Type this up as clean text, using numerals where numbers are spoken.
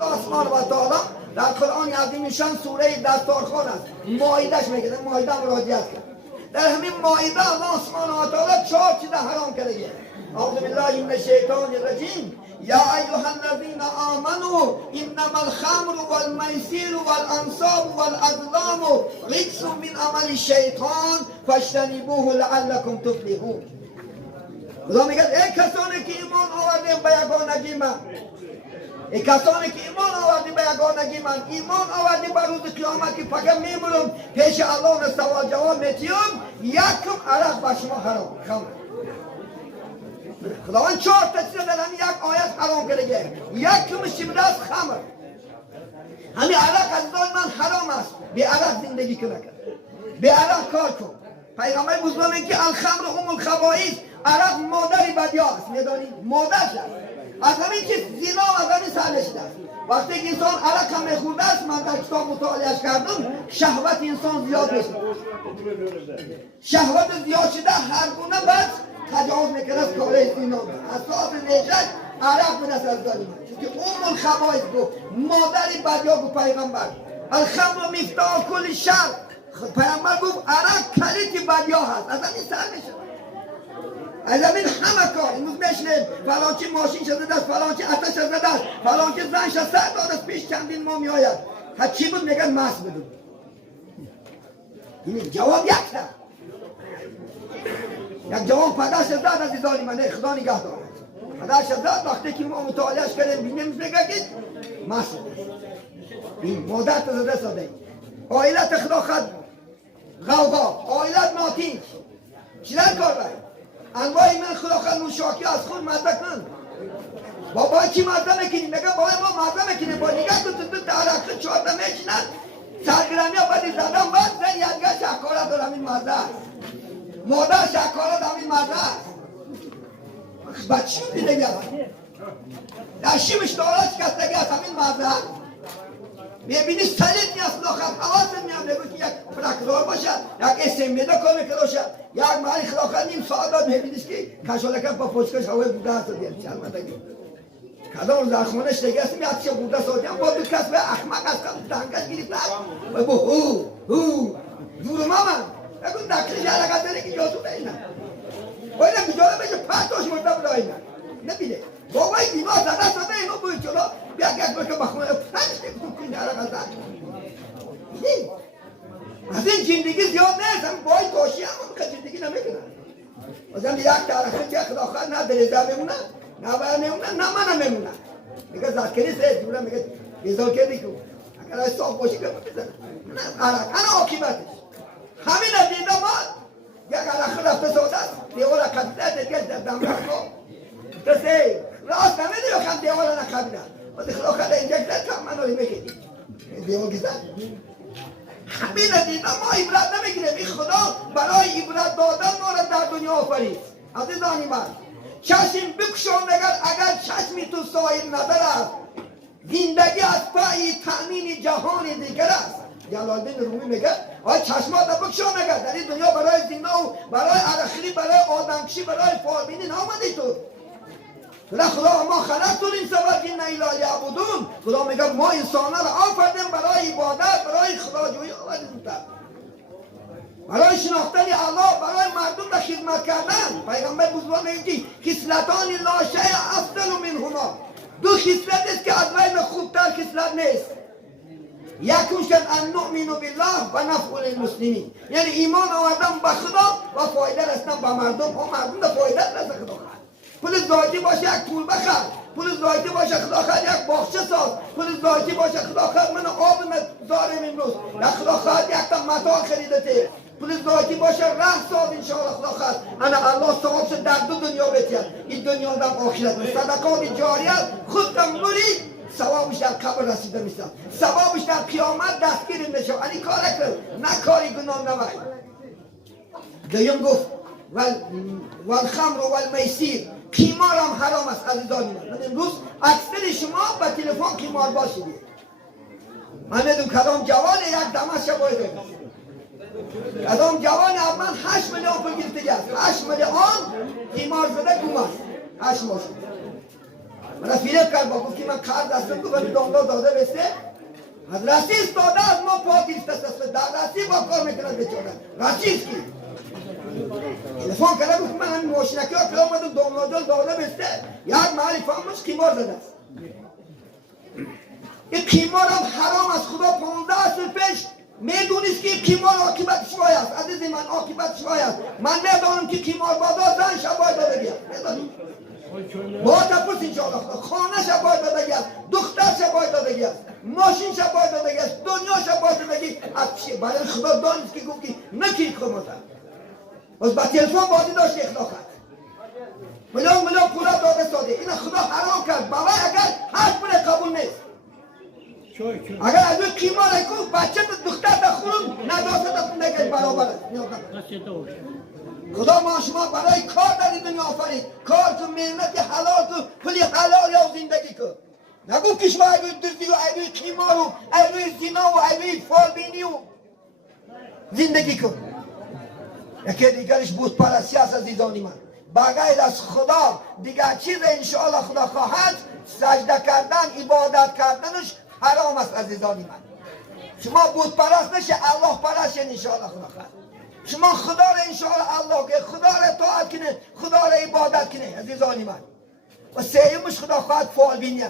آسمان و تعالی در قرآن عظیمشان سوره دستارخوان است، مائدهش میگه، مائده مراجعت کرد. در همین مائده الله سبحانه و تعالی 4 چیز حرام کرده. اعوذ بالله من الشیطان الرجیم. یا ایها الذین آمنوا انما الخمر والمیسر والانصاب والازلام رجس من عمل الشیطان فاجتنبوه لعلکم تفلحون. خدا میگه ای کسانی که ایمان آوردین به یگانگی من، ای کسانی که ایمان آوردین به یگانگی من، ایمان آوردین به روز قیامت که فقط میمونم پیش الله سوال جواب میتیم، یکم عرق به شما حرام خمر. خداوند 4 تا چیز در همین یک آیت حرام کرده. یکمش چی بوده است؟ خمر. همین عرق از من حرام است. به عرق زندگی کنه، به عرق کار کن. پیغمبر بزرگ میگه که الخمر الخبائث، عرق مادری بدیا است. میدونید مادرش است. از همین چیز زنا و از همین سرش است. وقتی که انسان عرق هم میخورده است، من در کتاب مطالعهش کردم، شهوت انسان زیاد میشه. شهوت زیاد شده هر گونه بس تجاوز میکنه از کاره زنا. اساس نجات عرق بوده است از ظالمان. که الخبائث گفت، مادری بدیا گفت پیغمبر. الخمر مفتاح کل شر. پیغمبر گفت عرق کلید بدیا هست. از همین سر میشه. از همین همه کار امروز میشنیم فلان چی ماشین شده است، فلان چی آتش شده است، فلان چی زن شده است. پیش چندین ماه میآید چی بود؟ میگن مست بود. این جواب یک نه. یک جواب پدرش زد عزیزانی من، خدا نگه دارد. پدرش زد وقتی که ما مطالعهش کردیم بینیم میگه که مست بود. این مادر تو زده ساده. عائلت خدا خد غوغا، عائلت ناتینج. چیزا کار باید؟ انواعی من خدا خد مشاکی از خود مزده کن. بابا چی مزده میکنی؟ میگه بابا ما مزده میکنیم. با نگاه تو تعرقه 4 تا میشنن سرگرمی ها بدی زدن بعد زن یدگاه شکاره دار همین مزده است. مادر شکاره دار همین مزده است. بچه دیده بیاد در شیمش دارش کستگی از همین مزده است. میبینی سلیت نیست لاخت حواست میام بگو که یک پرکرار باشد، یک اسم میده کنه که باشد، یک محلی خلاقت نیم ساعت داد میبینیش که کشالکت با پوچکش هوای بوده هست دیم چند مدگی کدام در خونش دیگه است میاد چه بوده سادیم با دو کس به احمق از کم دنگش گیریفت و بو هو دور مامان بگو دکلش حرکت داره که جاسو بینه باید بجاره بشه پتاش مرده بلا اینه نبینه بابای بیما زده ساده اینو باید چلا بیا یک بکر بخونه پنج نکتون کنی حرکت دار از این زندگی زیاد نیست هم باید داشی همون که زندگی نمیکنن از هم یک تارخه چه خداخواه نه دریزه بمونه نه باید میمونه نه منم میمونه میگه زدکری سه جوره میگه بیزار کردی که اگر از صاف باشی که بزنه انا عاقبتش همین از دیده ما یک عرقه رفته ساده است دیوار قبیله دیگه در دم رفت کسی راست نمیده یا خم دیوار نقبیده وقتی خدا خدا اینجا گذر کم منو میکنی دیوار گذر همین از دیده ما عبرت نمیگیریم این خدا برای عبرت دادن ما را در دنیا آفرید عزیزانی من چشم بکشان اگر چشمی تو سایل ندار است زندگی از پای تأمین جهان دیگر است جلالدین رومی میگه آی چشمات بکشان در این دنیا برای زنا و برای عرخلی برای آدمکشی برای فاربینی نامدی تو خدا ما خلقت الانس والجن الا لیعبدون خدا میگه ما انسان را آفریدیم برای عبادت برای خداجویی آفریدیم برای شناختن الله برای مردم را خدمت کردن پیغمبر بزرگ میگه خصلتان لا شیء افضل منهما دو خصلت است که از بین خوبتر خصلت نیست یکیش ان نؤمن بالله و نفع للمسلمین یعنی ایمان آوردن به خدا و فایده رسوندن به مردم و مردم را فایده رسوندن خدا پول زایدی باشه یک پول بخر پول زایدی باشه خدا خواهد یک باغچه ساز پول زایدی باشه خدا خواهد من آب دارم امروز یا خدا خواهد یک تا متاع خریدته پول زایدی باشه ره ساز انشاءالله خدا خواهد انا الله ثوابش در دو دنیا بتید این دنیا در آخرت صدقات جاریه خود کم بری ثوابش در قبر رسیده میشه ثوابش در قیامت دستگیر نشو علی کار کرد نه کاری گناه نمای دویم گفت والخمر والمیسیر قمار هم حرام است عزیزان من امروز اکثر شما با تلفن قمار باشید من میدونم کدام جوان یک دمش باید کدام جوان من 8 میلیون پول گرفته است 8 میلیون قمار زده گم است 8 ماه من فیلم کرد با گفت که من کار دستم تو ولی دانلود داده بسته از رئیس داده از ما پاکیست است در رئیس با کار میکنه بیچاره رئیس کی تلفن کرده گفت من همین ماشینکی ها که آمده دانلود داده بسته یک محلی فهمش قیمار زده است این قیمار هم حرام از خدا 15 سال پیش میدونیست که قیمار عاقبتش وای است عزیزی من عاقبتش وای است من میدانم که قیمار بازار زن شبای دادگی است میدانیم با تپوس انشاءالله خانه شبای دادگی است دختر شبای دادگی است ماشین شبای دادگی است دنیا شبای دادگی است برای خدا دانست که گفت که نکی خموزه بس با تلفن بازی داشت اخلاقت میلیون پولا داده ساده این خدا حرام کرد باور اگر حق بره قبول نیست اگر از اون قیمار کو بچه دختر دخون نداسته دخون نگه برابر است خدا ما شما برای کار در این دنیا آفرید کار تو مهنت حلال تو پولی حلال یا زندگی کن نگو کشما ایوی دردی و ایوی قیمار و ایوی زنا و ایوی فالبینی و زندگی کن یکی دیگرش بود پرستی است عزیزانی من بغیر از خدا دیگر چیز انشاءالله خدا خواهد سجده کردن عبادت کردنش حرام است عزیزانی من شما بود پرست نشه الله پرست انشاءالله خدا خواهد شما خدا را انشاءالله الله که خدا را اطاعت کنه خدا را عبادت کنه عزیزانی من و سیمش خدا خواهد فعال بینید